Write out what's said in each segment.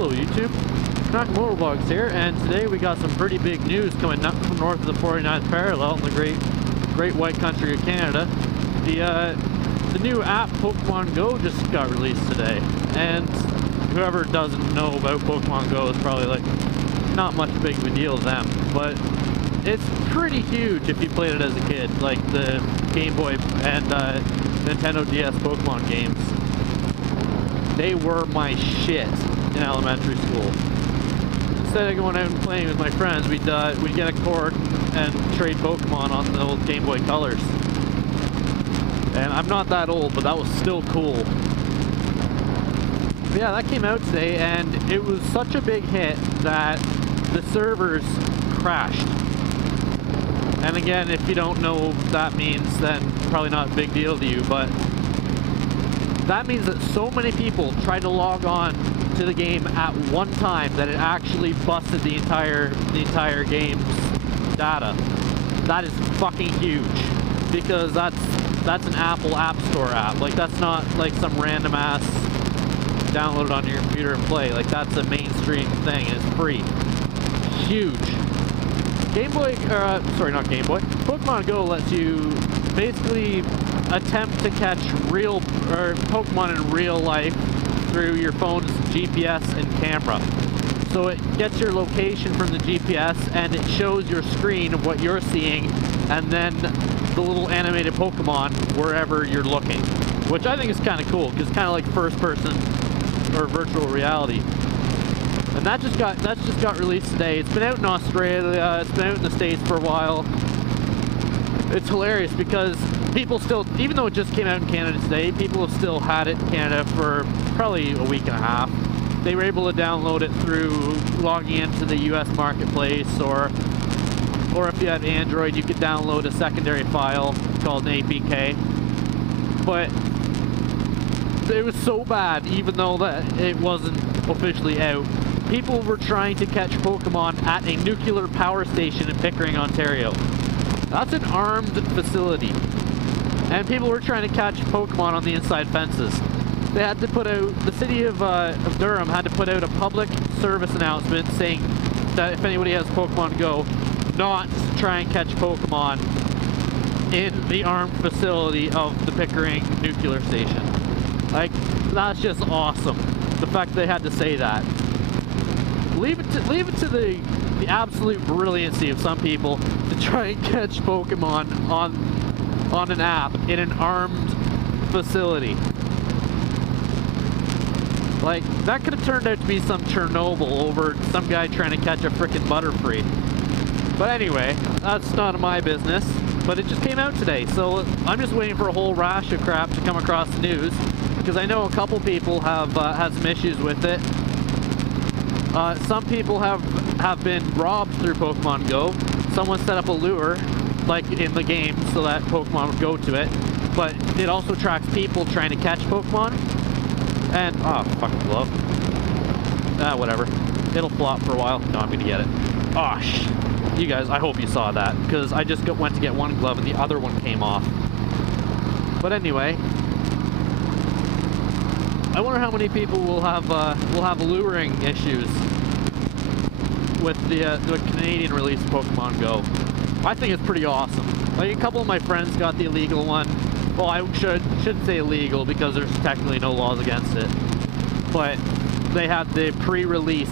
Hello YouTube, Knock Motovlogs here, and today we got some pretty big news coming up from north of the 49th parallel in the great white country of Canada. The new app Pokemon Go just got released today, and whoever doesn't know about Pokemon Go is probably like not much big of a deal to them, but it's pretty huge if you played it as a kid, like the Game Boy and Nintendo DS Pokemon games. They were my shit in elementary school. Instead of going out and playing with my friends, we'd get a cord and trade Pokemon on the old Game Boy Colors. And I'm not that old, but that was still cool. But yeah, that came out today, and it was such a big hit that the servers crashed. And again, if you don't know what that means, then probably not a big deal to you, but that means that so many people tried to log on to the game at one time that it actually busted the entire game's data. That is fucking huge, because that's an Apple App Store app. Like, that's not like some random ass download it on your computer and play. Like, that's a mainstream thing, and it's free. Huge. Game Boy, sorry, not Game Boy. Pokemon Go lets you basically attempt to catch real Pokemon in real life through your phone's GPS and camera. So it gets your location from the GPS and it shows your screen of what you're seeing, and then the little animated Pokemon wherever you're looking, which I think is kind of cool because it's kind of like first person or virtual reality. And that's just got released today. It's been out in Australia, it's been out in the States for a while. It's hilarious because people still, even though it just came out in Canada today, people have still had it in Canada for probably a week and a half. They were able to download it through logging into the US marketplace, or if you have Android, you could download a secondary file called an APK. But it was so bad, even though that it wasn't officially out. People were trying to catch Pokemon at a nuclear power station in Pickering, Ontario. That's an armed facility. And people were trying to catch Pokemon on the inside fences. They had to put out, the city of Durham had to put out a public service announcement saying that if anybody has Pokemon Go, not to try and catch Pokemon in the armed facility of the Pickering nuclear station. Like, that's just awesome. The fact they had to say that. Leave it to the absolute brilliancy of some people to try and catch Pokemon on an app in an armed facility. Like, that could have turned out to be some Chernobyl over some guy trying to catch a frickin' Butterfree. But anyway, that's none of my business. But it just came out today, so I'm just waiting for a whole rash of crap to come across the news, because I know a couple people have had some issues with it. Some people have been robbed through Pokemon Go. Someone set up a lure, like in the game, so that Pokemon would go to it. But it also tracks people trying to catch Pokemon. And, oh, fucking glove. Whatever. It'll flop for a while. No, I'm gonna get it. Oh, you guys, I hope you saw that, because I just went to get one glove and the other one came off. But anyway, I wonder how many people will have luring issues with the Canadian release of Pokemon Go. I think it's pretty awesome. Like, a couple of my friends got the illegal one. Well, I shouldn't say illegal because there's technically no laws against it. But they had the pre-release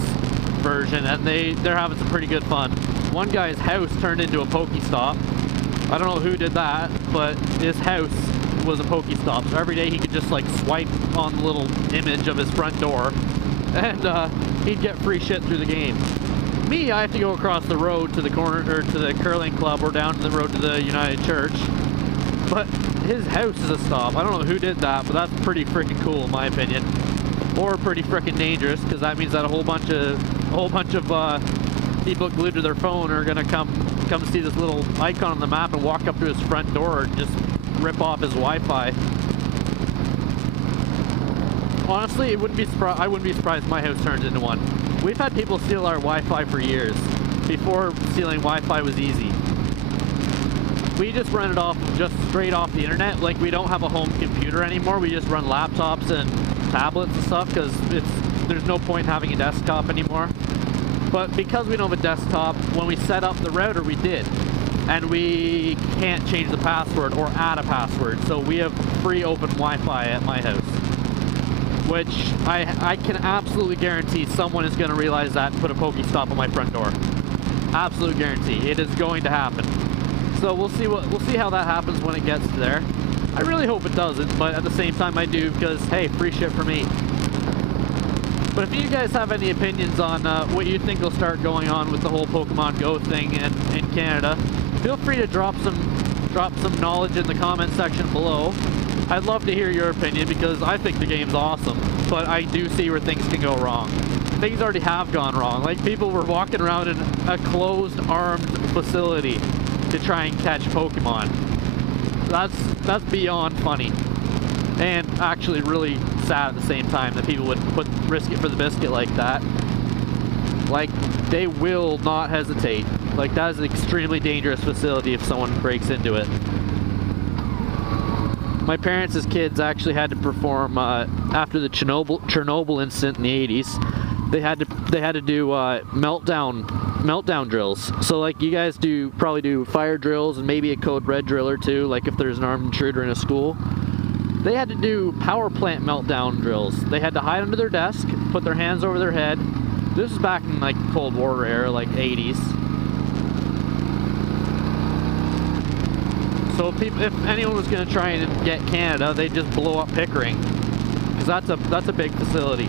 version, and they're having some pretty good fun. One guy's house turned into a Pokestop. I don't know who did that, but his house was a Pokestop, so every day he could just like swipe on the little image of his front door, and he'd get free shit through the game. Me, I have to go across the road to the corner, or to the curling club, or down to the road to the United Church. But his house is a stop. I don't know who did that, but that's pretty freaking cool in my opinion, or pretty freaking dangerous, because that means that a whole bunch of people glued to their phone are gonna come see this little icon on the map and walk up to his front door and just rip off his Wi-Fi. Honestly, I wouldn't be surprised if my house turns into one. We've had people steal our Wi-Fi for years, before stealing Wi-Fi was easy. We just run it off just straight off the internet. Like, we don't have a home computer anymore. We just run laptops and tablets and stuff because there's no point in having a desktop anymore. But because we don't have a desktop, when we set up the router, we did. And we can't change the password or add a password. So we have free open Wi-Fi at my house. Which I can absolutely guarantee someone is going to realize that and put a Pokestop on my front door. Absolute guarantee. It is going to happen. So we'll see how that happens when it gets there. I really hope it doesn't, but at the same time I do, because hey, free shit for me. But if you guys have any opinions on what you think will start going on with the whole Pokemon Go thing in Canada, feel free to drop some knowledge in the comment section below. I'd love to hear your opinion because I think the game's awesome, but I do see where things can go wrong. Things already have gone wrong. Like, people were walking around in a closed armed facility to try and catch Pokemon. That's beyond funny. And actually really sad at the same time that people would risk it for the biscuit like that. Like, they will not hesitate. Like, that is an extremely dangerous facility if someone breaks into it. My parents as kids actually had to perform, after the Chernobyl incident in the 80s, they had to do meltdown drills. So like you guys probably do fire drills and maybe a code red drill or two, like if there's an armed intruder in a school. They had to do power plant meltdown drills. They had to hide under their desk, put their hands over their head. This was back in like Cold War era, like 80s. So if anyone was going to try and get Canada, they'd just blow up Pickering, because that's a big facility.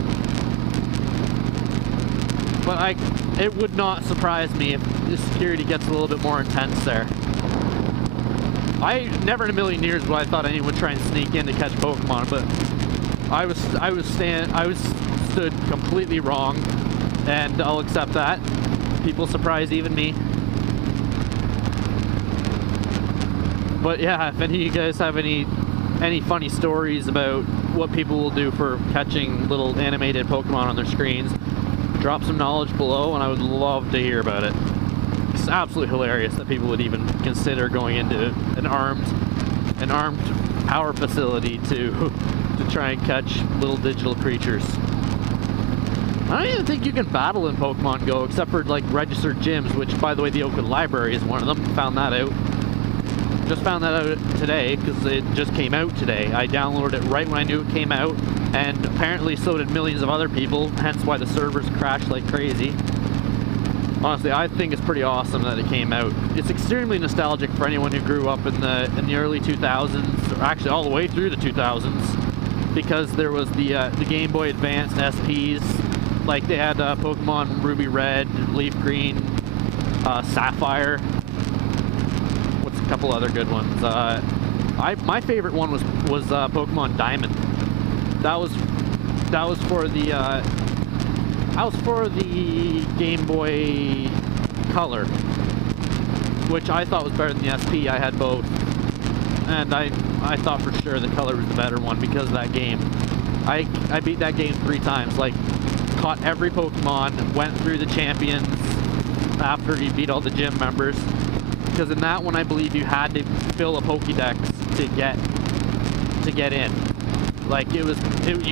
But it would not surprise me if the security gets a little bit more intense there. I never in a million years would I thought anyone would try and sneak in to catch Pokemon, but I was stood completely wrong, and I'll accept that. People surprise even me. But yeah, if any of you guys have any funny stories about what people will do for catching little animated Pokemon on their screens, drop some knowledge below and I would love to hear about it. It's absolutely hilarious that people would even consider going into an armed power facility to try and catch little digital creatures. I don't even think you can battle in Pokemon Go except for like registered gyms, which by the way the Oakwood Library is one of them. Found that out. Just found that out today because it just came out today. I downloaded it right when I knew it came out, and apparently so did millions of other people, hence why the servers crashed like crazy. Honestly, I think it's pretty awesome that it came out. It's extremely nostalgic for anyone who grew up in the early 2000s, or actually all the way through the 2000s, because there was the Game Boy Advance SPs, like they had Pokemon Ruby Red, Leaf Green, Sapphire. What's a couple other good ones? My favorite one was Pokemon Diamond. That was for the Game Boy Color, which I thought was better than the SP. I had both, and I thought for sure the Color was the better one because of that game. I beat that game 3 times, like caught every Pokemon, went through the champions after you beat all the gym members, because in that one I believe you had to fill a Pokédex to get in. Like you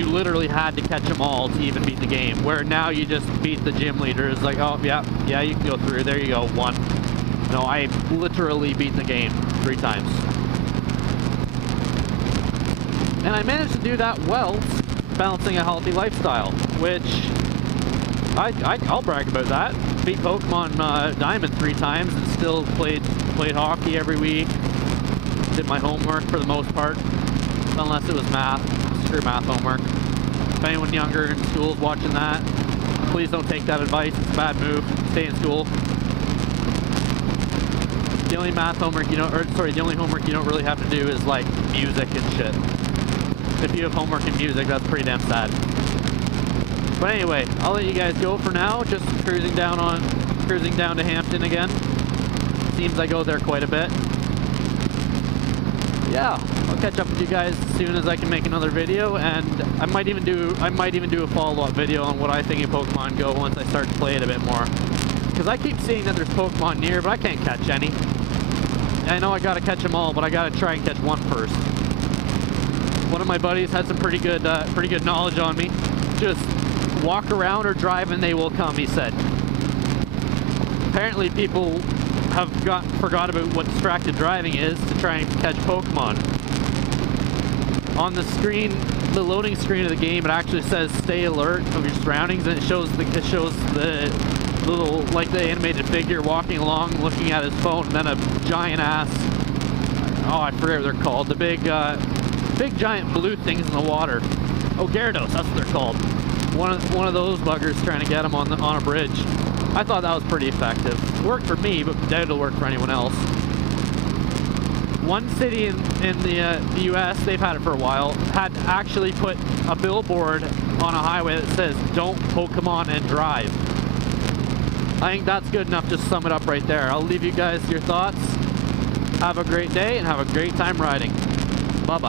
literally had to catch them all to even beat the game. Where now you just beat the gym leader. It's like, oh yeah, you can go through. There you go, 1. No, I literally beat the game 3 times, and I managed to do that well, balancing a healthy lifestyle. Which I'll brag about that. Beat Pokemon Diamond 3 times and still played hockey every week. Did my homework for the most part, unless it was math. Screw math homework. If anyone younger in school is watching that, please don't take that advice. It's a bad move. Stay in school. The only math homework the only homework you don't really have to do is like music and shit. If you have homework in music, that's pretty damn sad. But anyway, I'll let you guys go for now. Just cruising down to Hampton again. Seems I go there quite a bit. Yeah, I'll catch up with you guys as soon as I can make another video, and I might even do a follow-up video on what I think of Pokemon Go once I start to play it a bit more. Because I keep seeing that there's Pokemon near, but I can't catch any. I know I gotta catch them all, but I gotta try and catch one first. One of my buddies had some pretty good knowledge on me. Just walk around or drive and they will come, he said. Apparently people have forgot about what distracted driving is to try and catch Pokemon. On the screen, the loading screen of the game, it actually says stay alert of your surroundings, and it shows the little, like the animated figure walking along looking at his phone, and then a giant ass, oh I forget what they're called, the big giant blue things in the water. Oh, Gyarados, that's what they're called. One of those buggers trying to get him on a bridge. I thought that was pretty effective. It worked for me, but doubt it'll work for anyone else. One city in the US, they've had it for a while, had actually put a billboard on a highway that says, "Don't Pokemon and drive." I think that's good enough to sum it up right there. I'll leave you guys your thoughts. Have a great day and have a great time riding. Bye-bye.